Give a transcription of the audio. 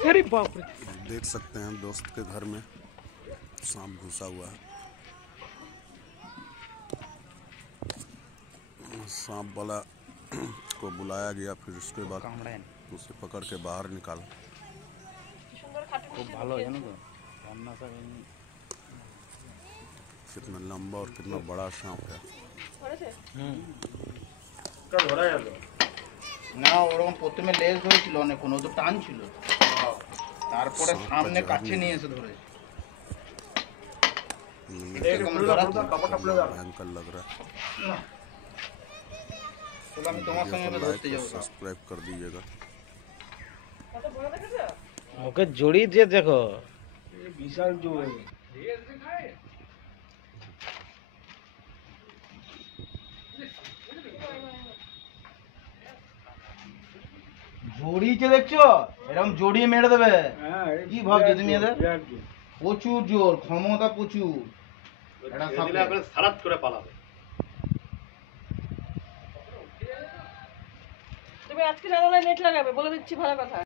अरे बाप रे। देख सकते हैं दोस्त के घर में सांप घुसा हुआ है। सांप वाला को बुलाया गया, फिर उसके बाद उसे पकड़ के बाहर निकाला। कितना लंबा और कितना बड़ा सांप है। না ওরকম প্রথমে লেজ ধরেছিল অনেকক্ষণ, ও তো টান ছিল, তারপরে সামনে কাছে নিয়ে এসে ধরেছে। भयंकर लग रहा है। চলো আমি তোমার সঙ্গে ধরতে যাবো। सब्सक्राइब कर दीजिएगा। ওকে জড়িয়ে দিয়ে দেখো, বিশাল জোরে। জড়িয়েছে দেখছো, এরকম জড়িয়ে মেরে দেবে। কি ভাবছো তুমি এদের? প্রচুর জোর, ক্ষমতা প্রচুর। সারাত করে পালাবে। তুমি আজকে জানালে নেট লাগাবে, বলে দিচ্ছি ভালো কথা।